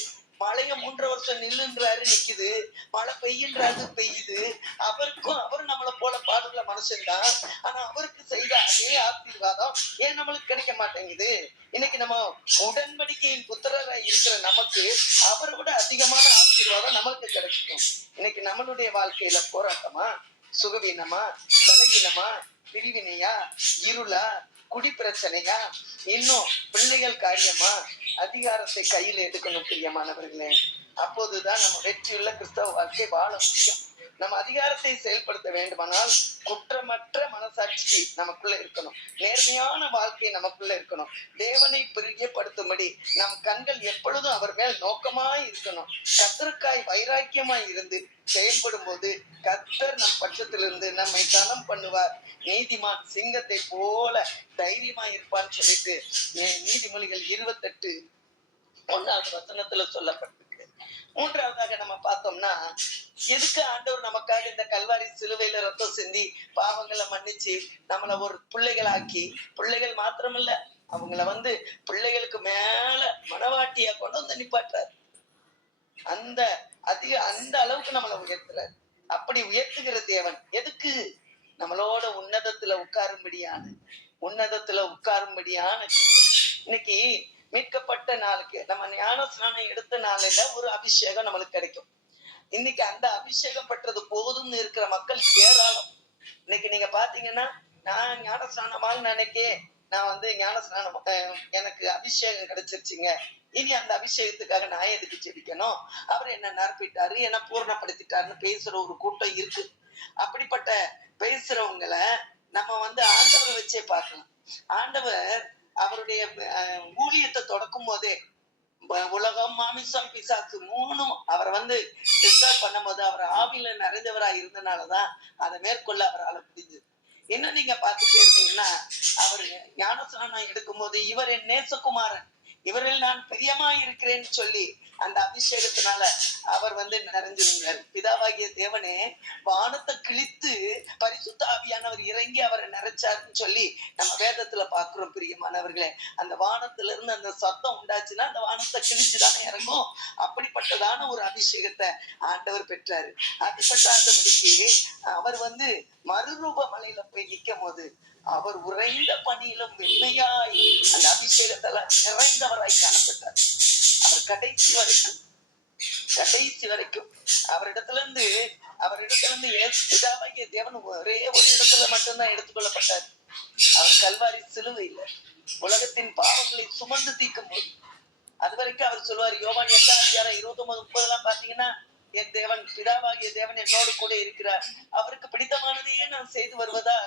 மழைய 3 வருஷம் நில்லுன்றாரு, நிக்குது. மழை பெய்யுன்றாரு, பெய்யுது. அவரு நம்மளை போல பாடுள்ள மனுஷன்தான். ஆனா அவருக்கு செய்த அதே ஆசீர்வாதம் ஏன் நம்மளுக்கு கிடைக்க மாட்டேங்குது? இன்னைக்கு நம்ம உடன்படிக்கையின் புத்திரராய் இருக்கிற நமக்கு அவரை விட அதிகமான ஆசீர்வாதம் நம்மளுக்கு கிடைக்கும். இன்னைக்கு நம்மளுடைய வாழ்க்கையில போராட்டமா, சுகவீனமா, பலகீனமா, பிரிவினையா, இருளா, குடி பிரச்சனையா, இன்னும் பிள்ளைகள் காரியமா, அதிகாரத்தை கையில் எடுக்கணும். பிரியமானவர்களே, அப்போதுதான் நம்ம வெற்றியுள்ள கிறிஸ்தவ வாழ்க்கை வாழ முடியும். நம்ம அதிகாரத்தை செயல்படுத்த வேண்டுமானால் குற்றமற்ற மனசாட்சி நமக்குள்ள இருக்கணும், நேர்மையான வாழ்க்கை நமக்குள்ள இருக்கணும், தேவனை பிரியப்படுத்தும்படி நம் கண்கள் எப்பொழுதும் அவர் மேல் நோக்கமாய் இருக்கணும். கர்த்தருக்காய் வைராக்கியமாய் இருந்து செயல்படும் போது கர்த்தர் நம் பட்சத்திலிருந்து நம்மை கனம் பண்ணுவார். நீதிமான் சிங்கத்தை போல தைரியமா இருப்பான்னு சொல்லிட்டு நீதிமொழிகள் 28:1 வசனத்துல சொல்லப்பட்டிருக்கு. 3வதாக நம்ம பார்த்தோம்னா, எதுக்கு ஆண்டவர் நமக்காக இந்த கல்வாரி சிலுவையில ரத்தம் சிந்தி பாவங்களை மன்னிச்சு நம்மள ஒரு பிள்ளைகளாக்கி, பிள்ளைகள் மாத்திரமில்ல அவங்கள பிள்ளைகளுக்கு மேல மனவாட்டியா கொண்டு வந்து நிப்பாட்டுறாரு. அந்த அளவுக்கு நம்மளை உயர்த்துறாரு. அப்படி உயர்த்துகிற தேவன் எதுக்கு? நம்மளோட உன்னதத்துல உட்காரும்படியான இன்னைக்கு மீட்கப்பட்ட நாளுக்கு நம்ம ஞான ஸ்நானம் எடுத்த நாளில ஒரு அபிஷேகம் நம்மளுக்கு கிடைக்கும். இன்னைக்கு அந்த அபிஷேகம் பெற்றது போதும்னு இருக்கிற மக்கள் ஏராளம். இன்னைக்கு நீங்க பாத்தீங்கன்னா, நான் ஞான ஸ்நானமாக நினைக்கே நான் ஞான ஸ்நானம் எனக்கு அபிஷேகம் கிடைச்சிருச்சுங்க, இனி அந்த அபிஷேகத்துக்காக நான் எதுக்கு ஜெபிக்கணும், அவர் என்ன நிரப்பிட்டாரு, என்ன பூர்ணப்படுத்திட்டாருன்னு பேசுற ஒரு கூட்டம் இருக்கு. அப்படிப்பட்ட பேசுறவங்களை நம்ம ஆண்டவரை வச்சே பார்க்கலாம். ஆண்டவர் அவருடைய ஊழியத்தை தொடக்கும் போதே உலகம், மாமிசம், பிசாசு 3ம் அவரை டிஸ்டர்ப் பண்ணும் போது அவர் ஆவியில நிறைந்தவரா இருந்தனாலதான் அதை மேற்கொள்ள அவரால் முடிஞ்சது. இன்னும் நீங்க பார்த்துட்டே இருந்தீங்கன்னா, அவர் ஞானஸ்நானம் எடுக்கும் போது இவர் என் நேசகுமாரன், இவரில் நான் பிரியமாய் இருக்கிறேன்னு சொல்லி அந்த அபிஷேகத்தினால அவர் நிறைஞ்சிருந்தார். பிதாவாகிய தேவனே வானத்தை கிழித்து பரிசுத்த ஆவியானவர் இறங்கி அவரை நிறைச்சாருன்னு சொல்லி நம்ம வேதத்துல பாக்குறோம். பிரியமானவர்களே, அந்த வானத்துல இருந்து அந்த சத்தம் உண்டாச்சுன்னா அந்த வானத்தை கிழிச்சுதானே இறங்கும். அப்படிப்பட்டதான ஒரு அபிஷேகத்தை ஆண்டவர் பெற்றாரு. அது பட்டாதபடிக்கு அவர் மறுரூப மலையில போய் நிற்கும் போது அவர் உறைந்த பணியிலும் வெண்மையாய் அந்த அபிஷேகத்தால நிறைந்தவராய் காணப்பட்டார். அவர் கடைசி வரைக்கும் அவரிடத்துல இருந்து பிதாவாகிய தேவன் ஒரே ஒரு இடத்துல மட்டும்தான் எடுத்துக்கொள்ளப்பட்டார். அவர் கல்வாரி சிலுவையில் உலகத்தின் பாவங்களை சுமந்து தீர்க்கும் போது அது வரைக்கும் அவர் சொல்லுவார். யோவான் 8:29-30 பாத்தீங்கன்னா, என் தேவன் பிதாவாகிய தேவன் என்னோடு கூட இருக்கிறார், அவருக்கு பிடித்தமானதையே நான் செய்து வருவதா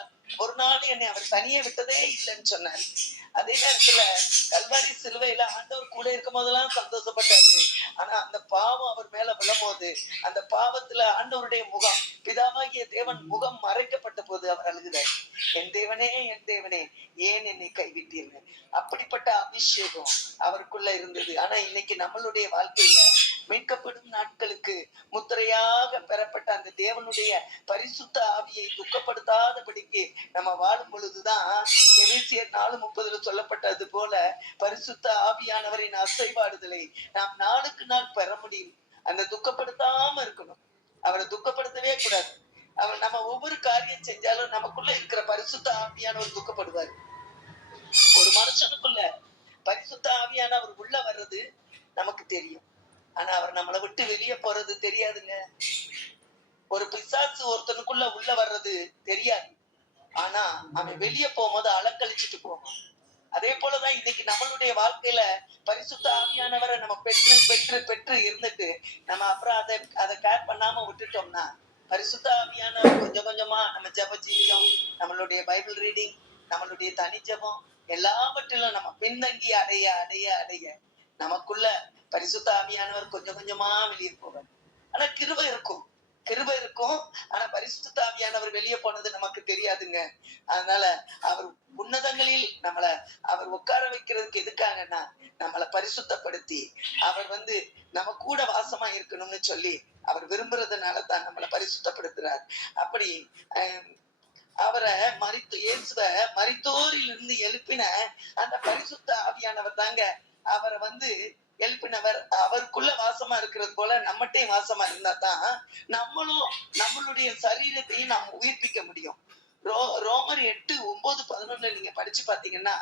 ஒரு நாள் என்னை அவர் தனியே விட்டதே இல்லைன்னு சொன்னார். அதே நேரத்துல கல்வாரி சிலுவையில ஆண்டவர் கூட இருக்கும் போதெல்லாம் சந்தோஷப்பட்டாரு. ஆனா அந்த பாவம் அவர் மேல விழும்போது அந்த பாவத்துல ஆண்டவருடைய முகம், பிதாவாகிய தேவன் முகம் மறைக்கப்பட்ட போது அவர் அழுகிறார். என் தேவனே, என் தேவனே, ஏன் என்னை கைவிட்டீர்கள். அப்படிப்பட்ட அபிஷேகம் அவருக்குள்ள இருந்தது. ஆனா இன்னைக்கு நம்மளுடைய வாழ்க்கையில மீட்கப்படும் நாட்களுக்கு முத்திரையாக பெறப்பட்ட அந்த தேவனுடைய பரிசுத்த ஆவியை துக்கப்படுத்தாதபடிக்கு நம்ம வாழும் பொழுதுதான் எபேசியர் 4:30 சொல்லப்பட்டது போல பரிசுத்த ஆவியானவரின் அசைவாடுதலை நாம் நாளுக்கு நாள் பெற முடியும். அந்த துக்கப்படுத்தாம இருக்கணும். அவரை துக்கப்படுத்தவே கூடாது. அவர் நம்ம ஒவ்வொரு காரியம் செஞ்சாலும் நமக்குள்ள இருக்கிற பரிசுத்த ஆவியானவர் துக்கப்படுவார். ஒரு மனுஷனுக்குள்ள பரிசுத்த ஆவியானவர் உள்ள வர்றது நமக்கு தெரியும். ஆனா அவர் நம்மளை விட்டு வெளியே போறது தெரியாதுங்க. ஒரு பிசாசு ஒருத்தனுக்குள்ள உள்ள வர்றது தெரியாது. ஆனா அவன் வெளியே போகும்போது அலக்கழிச்சிட்டு போவான். அதே போலதான் இன்னைக்கு நம்மளுடைய வாழ்க்கையில பரிசுத்த ஆவியானவரை நம்ம பெற்று பெற்று பெற்று இருந்துட்டு நம்ம அப்புறம் அதை கேர் பண்ணாம விட்டுட்டோம்னா பரிசுத்த ஆவியானவர் கொஞ்சம் கொஞ்சமா நம்ம ஜெப ஜீவியம், நம்மளுடைய பைபிள் ரீடிங், நம்மளுடைய தனி ஜெபம் எல்லாவற்றிலும் நம்ம பின்தங்கி அடைய அடைய அடைய நமக்குள்ள பரிசுத்த ஆவியானவர் கொஞ்சம் கொஞ்சமா வெளியே போவார். ஆனா கிருபை இருக்கும். ஆனா பரிசுத்த ஆவியானவர் வெளியே போனது நமக்கு தெரியாதுங்க. அதனால அவர் உன்னதங்களில் அவர் உட்கார வைக்கிறதுக்கு எதுக்காங்கன்னா நம்மளை பரிசுத்தப்படுத்தி அவர் நம்ம கூட வாசமா இருக்கணும்னு சொல்லி அவர் விரும்புறதுனால தான் நம்மளை பரிசுத்தப்படுத்துறார். அப்படி அவரை இயேசுவ மரித்தோரில் இருந்து எழுப்பின அந்த பரிசுத்த ஆவியானவர் தாங்க அவரை எழுப்பினவர். அவருக்குள்ள வாசமா இருக்கிறது போல நம்மகிட்டையும் வாசமா இருந்தா தான் நம்மளும் நம்மளுடைய சரீரத்தையும் நாம் உயிர்ப்பிக்க முடியும். ரோமர் 8:9-11 நீங்க படிச்சு பாத்தீங்கன்னா,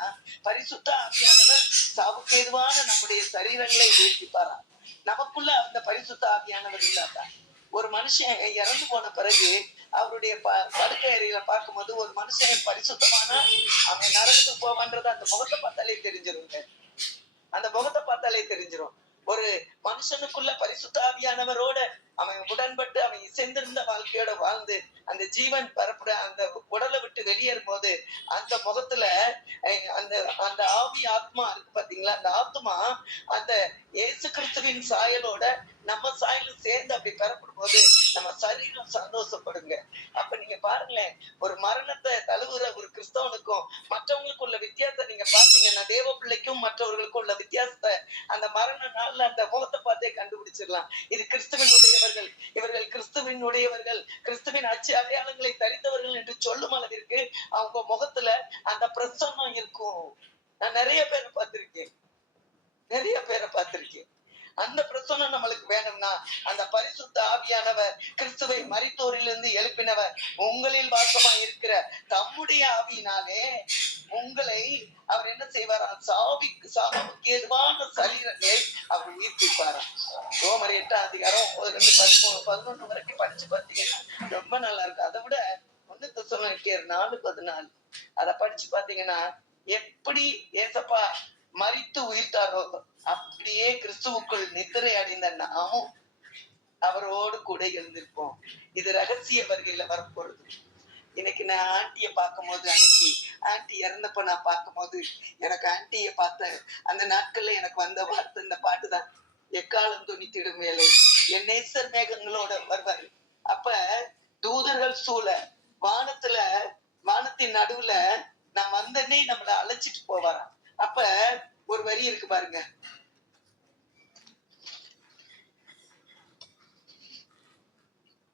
பரிசுத்த ஆவியானவர் சாவுக்கு ஏதுவான நம்முடைய சரீரங்களை உயிர்ப்பிப்பாராம். நமக்குள்ள அந்த பரிசுத்த ஆவியானவர் இல்லாதான் ஒரு மனுஷன் இறந்து போன பிறகு அவருடைய படுக்கை அறையில பார்க்கும்போது ஒரு மனுஷன் பரிசுத்தமான அவன் நரகத்துக்கு போவான்றது அந்த முகத்தை பார்த்தாலே தெரிஞ்சிடும். ஒரு மனுஷனுக்குள்ள பரிசுத்த ஆவியானவரோட அவன் உடன்பட்டு அவன் இசைந்திருந்த வாழ்க்கையோட வாழ்ந்து அந்த ஜீவன் பரப்புட அந்த உடலை விட்டு வெளியேறும் போது அந்த முகத்துல அந்த அந்த ஆவி ஆத்மா இருக்கு பாத்தீங்களா, அந்த ஆத்மா அந்த இயேசு கிறிஸ்துவின் சாயலோட நம்ம சாயலும் சேர்ந்து அப்படி பெறப்படும் போது நம்ம சரீரம் சந்தோஷப்படுங்க. அப்ப நீங்க பாருங்களேன், ஒரு மரணத்தை தழுவுற ஒரு கிறிஸ்தவனுக்கும் மற்றவங்களுக்கும் உள்ள வித்தியாசத்தை நீங்க பாத்தீங்கன்னா, தேவ பிள்ளைக்கும் மற்றவர்களுக்கும் உள்ள வித்தியாசத்தை அந்த மரண நாள்ல அந்த முகத்தை பார்த்தே கண்டுபிடிச்சிடலாம். இது கிறிஸ்துவனுடையவர்கள், இவர்கள் கிறிஸ்துவினுடையவர்கள், கிறிஸ்துவின் அச்சு அடையாளங்களை தரித்தவர்கள் என்று சொல்லும் அளவிற்கு அவங்க முகத்துல அந்த பிரசன்னம் இருக்கும். நான் நிறைய பேரை பார்த்திருக்கேன். அந்த பிரசன்னம் நம்மளுக்கு வேணும்னா அந்த பரிசுத்த ஆவியானவர் கிறிஸ்துவை மரித்தோரிலிருந்து எழுப்பினவர் உங்களில் வாசமா இருக்கிற தம்முடைய ஆவியினாலே உங்களை அவர் என்ன செய்வாராம், சாவுக்கு ஏதுவான சரீரங்களை அவர் உயிர்ப்பிப்பாராம். ரோமர் 8:9-11 வரைக்கும் படிச்சு பார்த்தீங்கன்னா ரொம்ப நல்லா இருக்கு. அதை விட 1 தெசலோனிக்கேயர் 4:14 அதை படிச்சு பாத்தீங்கன்னா, எப்படி ஏசப்பா மரித்து உயிர்த்தாரோ அப்படியே கிறிஸ்துவுக்குள் நித்திரை அடைந்த நாமும் அவரோடு கூட எழுந்திருப்போம். இது ரகசிய வருகையில வரப்போறது. இன்னைக்கு நான் ஆண்டிய பார்க்கும்போது, அன்னைக்கு ஆண்டி இறந்தப்ப நான் பார்க்கும்போது எனக்கு ஆண்டிய பார்த்த அந்த நாட்கள்ல எனக்கு வந்த வார்த்தை இந்த பாட்டுதான். எக்காலம் துணித்திடும் வேலை என் நேசர் மேகங்களோட வருவாரு. அப்ப தூதர்கள் சூழ வானத்தின் நடுவுல நான் வந்தனே நம்மளை அழைச்சிட்டு போவாராம். அப்ப ஒரு வரி இருக்கு பாருங்க.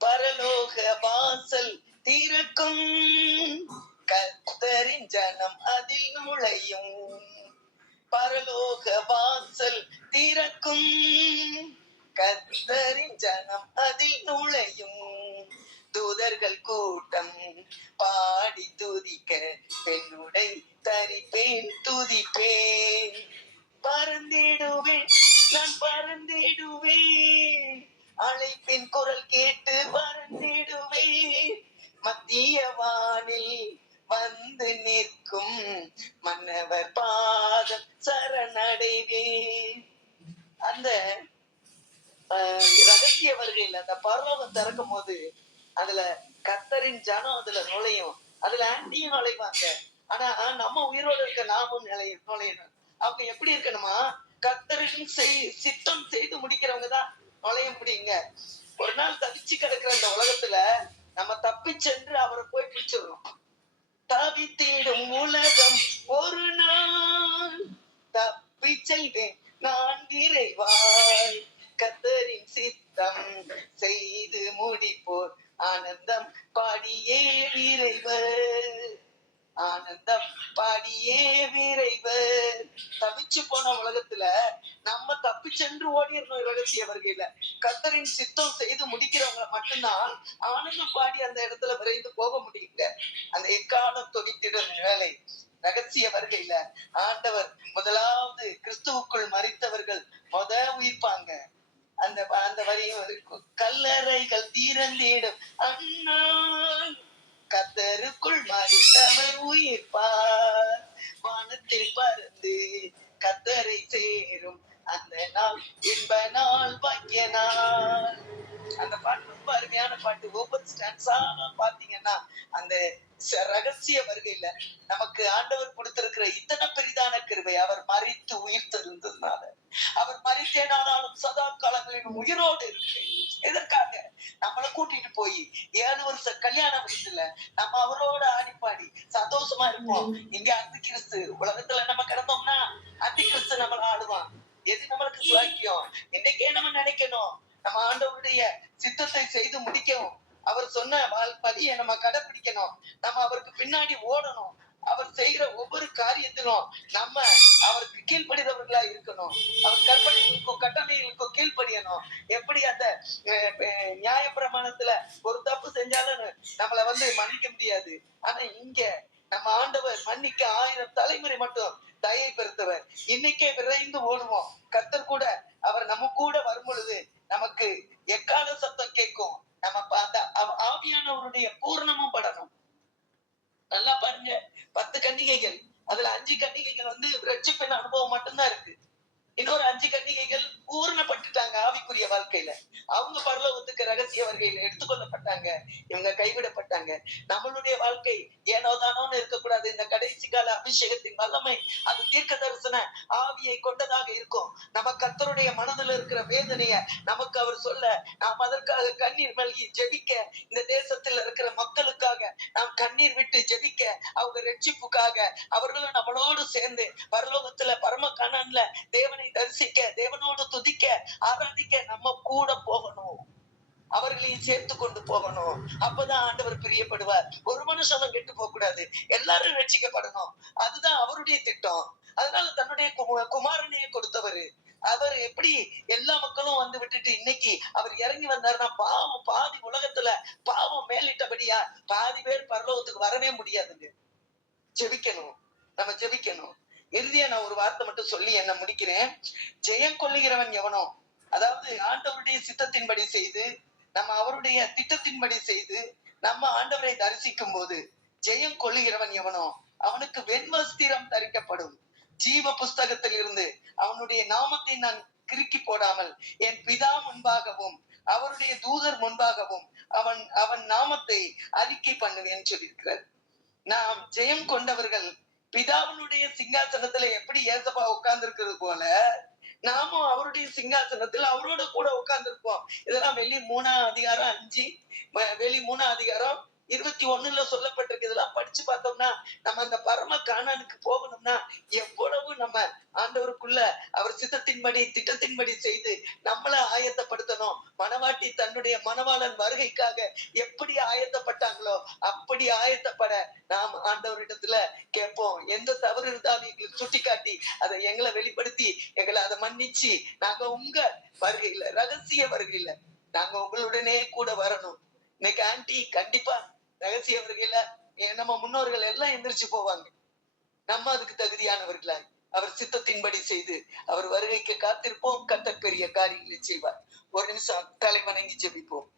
பரலோக வாசல் திறக்கும், கர்த்தரின் ஜனம் அதில் நுழையும். பரலோக வாசல் திறக்கும், கர்த்தரின் ஜனம் அதில் நுழையும். தூதர்கள் கூட்டம் பாடி துதிக்க, பெண்ணுடை தரிப்பேன் துதிப்பேன். பறந்திடுவேன், நான் பறந்திடுவேன், அழைப்பின் குரல் கேட்டு பறந்திடுவேன். மத்திய வானில் வந்து நிற்கும் மன்னவர் பாதம் சரணடைவேன். அந்த ரகசிய வருகையில் அந்த பரலோகம் திறக்கும் போது அதுல கர்த்தரின் ஜனம் அதுல நுழையும். அதுல ஆண்டியும் நுழைவாங்க. ஆனா நம்ம உயிரோடு இருக்க நாமும் நுழையணும். அவங்க எப்படி இருக்கணுமா? கர்த்தரின் சித்தம் செய்து முடிக்கிறவங்க தான் நுழைய முடியுங்க. ஒரு நாள் தவிச்சு கிடக்குற இந்த உலகத்துல நம்ம தப்பி சென்று அவரை போய் பிடிச்சிடணும். தவித்திடும் உலகம் ஒரு நாள் தப்பி செல்வேன் நான் விரைவாய், கர்த்தரின் சித்தம் செய்து முடிப்போர் ஆனந்தம் பாடியே விரைவர், ஆனந்தம் பாடியே விரைவர். தவிச்சு போன உலகத்துல நம்ம தப்பி சென்று ஓடிடணும் ரகசிய வருகையில. கர்த்தரின் சித்தம் செய்து முடிக்கிறவங்களை மட்டும்தான் ஆனந்தம் பாடி அந்த இடத்துல விரைந்து போக முடியுங்க. அந்த எக்காலம் தொடித்திடும் வேலை ரகசிய வருகையில ஆண்டவர் முதலாவது கிறிஸ்துவுக்குள் மரித்தவர்கள் உயிர்ப்பாங்க. அந்த அந்த வரியும் இருக்கும். கல்லறைகள் திறந்திடும் அண்ணா, கர்த்தருக்குள் மரித்தவர் உயிர்ப்பார், வானத்தில் பறந்து கர்த்தரை சேரும் அந்த நாள் இன்ப நாள் பாக்கிய நாள். அந்த பாட்டு ரொம்ப அருமையான பாட்டு. ஒவ்வொரு ஸ்டான்ஸா பாத்தீங்கன்னா அந்த ரகசிய வருகையில நமக்கு ஆண்டவர் கொடுத்திருக்கிற இத்தனை பெரிதான கிருபை, அவர் மரித்து உயிர் தெரிந்ததுனால. அவர் மரித்தேனாலும் சதா காலங்களின் உயிரோடு இருக்கு. எதற்காக? நம்மளை கூட்டிட்டு போய் 7 வருஷம் கல்யாண வயசுல நம்ம அவரோட ஆடிப்பாடி சந்தோஷமா இருப்போம். இங்க அந்தி கிறிஸ்து உலகத்துல நம்ம கிடந்தோம்னா அந்தி கிறிஸ்து நம்மள ஆடுவான். எது நம்மளுக்கு சுவாக்கியம்? இன்னைக்கே நம்ம நினைக்கணும், நம்ம ஆண்டவருடைய சித்தத்தை செய்து முடிக்கவும், அவர் சொன்ன வழியை நம்ம கடைபிடிக்கணும், நம்ம அவருக்கு பின்னாடி ஓடணும். அவர் செய்கிற ஒவ்வொரு காரியத்திலும் நம்ம அவருக்கு கீழ்ப்படிதவர்களா இருக்கணும். அவர் கற்பனைகளுக்கும் கட்டளைகளுக்கும் கீழ்ப்படியணும். எப்படி அந்த நியாய பிரமாணத்துல ஒரு தப்பு செஞ்சாலும் நம்மள மன்னிக்க முடியாது. ஆனா இங்க நம்ம ஆண்டவர் மன்னிக்க 1000 தலைமுறை மட்டும் தயை பெருத்தவர். இன்னைக்கே விரைந்து ஓடுவோம். கர்த்தர் கூட அவர் நம்ம கூட வரும் பொழுது நமக்கு எக்கால சத்தம் கேட்கும். நம்ம அந்த ஆவியானவருடைய பூர்ணமும் படணும். நல்லா பாருங்க, 10 கன்னிகைகள், அதுல 5 கன்னிகைகள் ரட்சிப்பின் அனுபவம் மட்டும்தான் இருக்கு. இன்னொரு 5 கன்னிகைகள் பூர்ணப்பட்டுட்டாங்க ஆவிக்குரிய வாழ்க்கையில. அவங்க பரலோகத்துக்கு ரகசிய வருகையில எடுத்துக்கொள்ளப்பட்டாங்க. இவங்க கைவிடப்பட்டாங்க. நம்மளுடைய வாழ்க்கை ஏனோதானோன்னு இருக்கக்கூடாது. இந்த கடைசி கால அபிஷேகத்தின் வல்லமை அது தீர்க்க தரிசன ஆவியை கொண்டதாக இருக்கும். நம்ம கர்த்தருடைய மனதில் இருக்கிற வேதனைய நமக்கு அவர் சொல்ல, நாம் அதற்காக கண்ணீர் மல்கி ஜெபிக்க, இந்த தேசத்தில் இருக்கிற மக்களுக்காக நாம் கண்ணீர் விட்டு ஜெபிக்க, அவங்க ரட்சிப்புக்காக அவர்களும் நம்மளோடு சேர்ந்து பரலோகத்துல பரம கானான்ல தேவனை தரிசிக்க, தேவனோடு துதிக்க, ஆராதிக்க நம்ம கூட போகணும். அவர்களையும் சேர்த்து கொண்டு போகணும். அப்பதான் ஆண்டவர் பிரியப்படுவார். ஒரு மனுஷனும் கெட்டு போக கூடாது, எல்லாரும் ரட்சிக்கப்படணும். அதுதான் அவருடைய திட்டம். அதனால தன்னுடைய குமாரனையே கொடுத்தவரு. அவர் எப்படி எல்லா மக்களும் விட்டுட்டு இன்னைக்கு அவர் இறங்கி வந்தாருன்னா, பாவம் பாதி உலகத்துல பாவம் மேலிட்டபடியா பாதி பேர் பரலோகத்துக்கு வரவே முடியாதுங்க. ஜெபிக்கணும், நம்ம ஜெபிக்கணும். இறுதியா நான் ஒரு வார்த்தை மட்டும் சொல்லி என்ன முடிக்கிறேன். ஜெயம் கொள்ளுகிறவன் எவனோ, அதாவது ஆண்டவருடைய சித்தத்தின்படி செய்து, நம்ம அவருடைய திட்டத்தின்படி செய்து, நம்ம ஆண்டவரை தரிசிக்கும் போது ஜெயம் கொள்ளுகிறவன் எவனோ அவனுக்கு வெண்வஸ்திரம் தரிக்கப்படும். ஜீவ புஸ்தகத்தில் இருந்து அவனுடைய நாமத்தை நான் கிறுக்கி போடாமல் என் பிதா முன்பாகவும் அவருடைய தூதர் முன்பாகவும் அவன் நாமத்தை அறிக்கை பண்ணுவேன்னு சொல்லியிருக்கிறார். நாம் ஜெயம் கொண்டவர்கள் பிதாவினுடைய சிங்காசனத்துல எப்படி ஏசப்பா உட்கார்ந்து இருக்கிறது போல நாமும் அவருடைய சிங்காசனத்துல அவரோட கூட உட்கார்ந்து இருப்போம். இதெல்லாம் வெளி 3 அதிகாரம் 5, வெளி 3 அதிகாரம் 21ல சொல்லப்பட்டிருக்கு. இதெல்லாம் படிச்சு பார்த்தோம்னா, நம்ம அந்த பரம கானானுக்கு போகணும்னா, எவ்வளவு நம்ம ஆண்டவருக்குள்ள அவர் சித்தத்தின்படி, திட்டத்தின்படி செய்து நம்மள ஆயத்தப்படுத்தணும். மணவாட்டி தன்னுடைய மணவாளன் வருகைக்காக எப்படி ஆயத்தப்பட்டாங்களோ, அப்படி ஆயத்தப்பட நாம் ஆண்டவரிடத்துல கேட்போம். எந்த தவறு இருந்தாலும் எங்களுக்கு சுட்டிக்காட்டி, அதை எங்களை வெளிப்படுத்தி, எங்களை அதை மன்னிச்சு, நாங்க உங்க வருகையில, ரகசிய வருகையில, நாங்க உங்களுடனே கூட வரணும். இன்னைக்கு ஆன்டி கண்டிப்பா ரகசிய வருகையில நம்ம முன்னோர்கள் எல்லாம் எந்திரிச்சு போவாங்க. நம்ம அதுக்கு தகுதியானவர்களா அவர் சித்தத்தின்படி செய்து அவர் வருகைக்கு காத்திருப்போம். கர்த்தர் பெரிய காரியங்களை செய்வார். ஒரு நிமிஷம் தலை வணங்கி ஜெபிப்போம்.